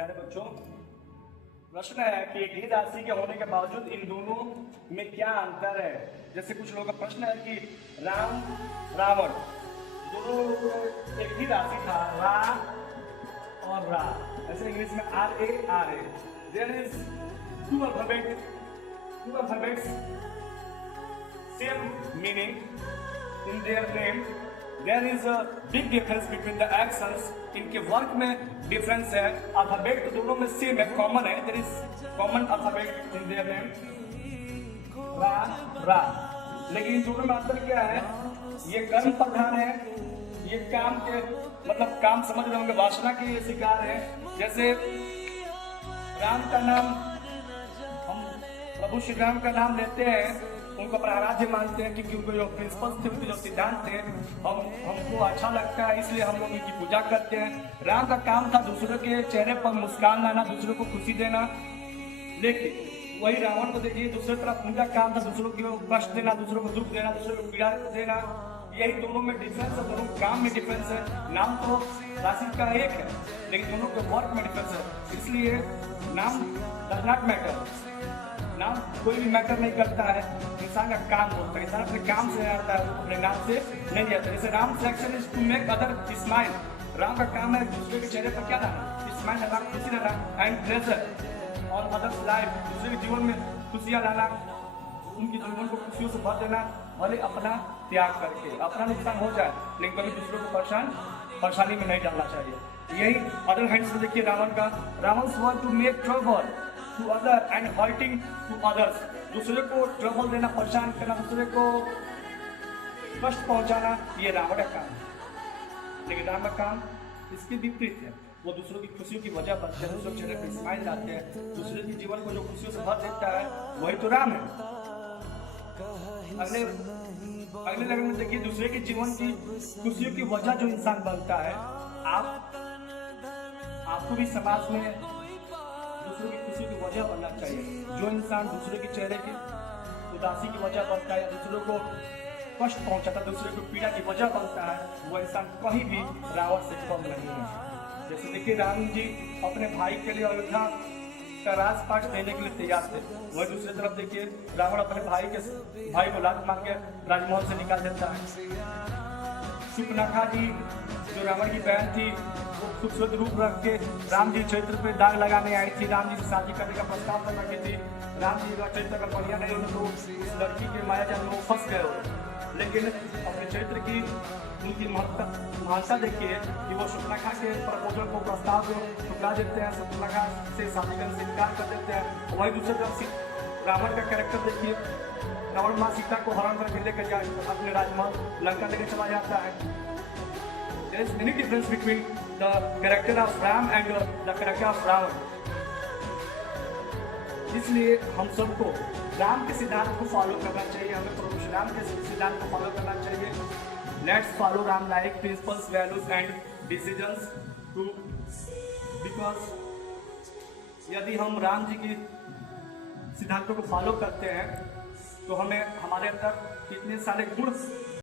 प्यारे बच्चों, प्रश्न है कि एक ही राशि के होने के बावजूद इन दोनों में क्या अंतर है। जैसे कुछ लोगों का प्रश्न है कि राम रावण दोनों एक ही राशि था, रा और रा। ऐसे इंग्लिश में RARA। There is two alphabets same meaning in their name. There is a big difference between the actions. इनके वर्क में डिफरेंस है। अल्फाबेट तो दोनों में सेम है, कॉमन है। There is common alphabet in their name, रा रा। लेकिन इन दोनों में अंतर क्या है? ये कर्म प्रधान है, ये काम के मतलब काम समझ रहे होंगे, वासना के शिकार है। जैसे राम का नाम, हम प्रभु श्री राम का नाम लेते हैं, उनको अपना आराध्य मानते हैं क्योंकि उनको जो प्रिंसिपल्स थे, उनके जो सिद्धांत थे, हमको अच्छा लगता है, इसलिए हम लोग इनकी पूजा करते हैं। राम का काम था दूसरों के चेहरे पर मुस्कान लाना, दूसरों को खुशी देना। लेकिन वही रावण को देखिए, दूसरी तरफ उनका काम था दूसरों को कष्ट देना, दूसरों को दुख देना, दूसरों को पीड़ा देना। यही दोनों में डिफरेंस है, दोनों काम में डिफरेंस है। नाम तो राशि का एक है, लेकिन दोनों के वर्क में डिफरेंस है। इसलिए नाम डज नॉट मैटर। नाम कोई भी मैटर नहीं करता है, इंसान का काम होता है। इंसान अपने काम से आता है, अपने नाम से नहीं आता। जैसे Ram action is to make other smile. Ram का काम है दूसरे के चेहरे पर क्या लाना, स्माइल लाना, खुशी लाना, एंड प्लेजर और अदर्स लाइफ, दूसरे के जीवन में खुशियाँ लाना, उनके जीवन को खुशियों से भर देना, भले अपना त्याग करके। अपना नुकसान हो जाए लेकिन कभी दूसरों को परेशानी में नहीं डालना चाहिए। यही अदर हैंड से देखिए रावण का, Ravan want to make trouble to other and hurting to others. दूसरे को ट्रबल देना, परेशान करना, दूसरे को कष्ट पहुंचाना, ये रावण का काम है। लेकिन राम का काम इसके विपरीत है। वो दूसरों की खुशियों की वजह बनते हैं, दूसरों के चेहरे पर स्माइल लाते हैं, दूसरे के जीवन को जो खुशियों से भर देता है, वही तो राम है। अगले लाइन में देखिए, दूसरे के जीवन की खुशियों की वजह जो इंसान बनता है, आपको भी समाज में दूसरों की खुशी की वजह बनना चाहिए। जो इंसान दूसरे के चेहरे की उदासी की वजह बनता है, दूसरों को कष्ट पहुंचाता है, दूसरे को पीड़ा की वजह बनता है, वो इंसान कहीं भी रावण से कम नहीं है। जैसे देखिए, राम जी अपने भाई के लिए अयोध्या का राजपाट देने के लिए तैयार थे। वही दूसरी तरफ देखिए, रावण अपने भाई को लात मार के राजमहल से निकाल देता है। सुपनखा जी जो रावण की बहन थी, वो खूबसूरत रूप रख के राम जी चरित्र पे दाग लगाने आई थी, राम जी से शादी करने का प्रस्ताव कर रखी थी। राम जी का चरित्र अगर बढ़िया नहीं हो तो इस लड़की के माया जाल में फंस गए हो। लेकिन अपने चरित्र की उनकी महानता देखिए कि वो सुपनखा के प्रपोजल को प्रस्ताव को ठुकरा देते हैं, सुपनखा से शादी करने से इनकार कर देते हैं। वही दूसरी तरफ रावण का कैरेक्टर देखिए, रावण माँ सीता को हरण करके लेकर जाए अपने राजमहल लंका लेकर चला जाता है। There is many difference between the character of Ram and the character of Ravan. इसलिए हम सबको राम के सिद्धांत को फॉलो करना चाहिए, हमें प्रभु श्री राम के सिद्धांत को फॉलो करना चाहिए। Let's follow Ram like principles, values and decisions too, because यदि हम राम जी की सिद्धांतों को फॉलो करते हैं तो हमें हमारे अंदर कितने सारे गुण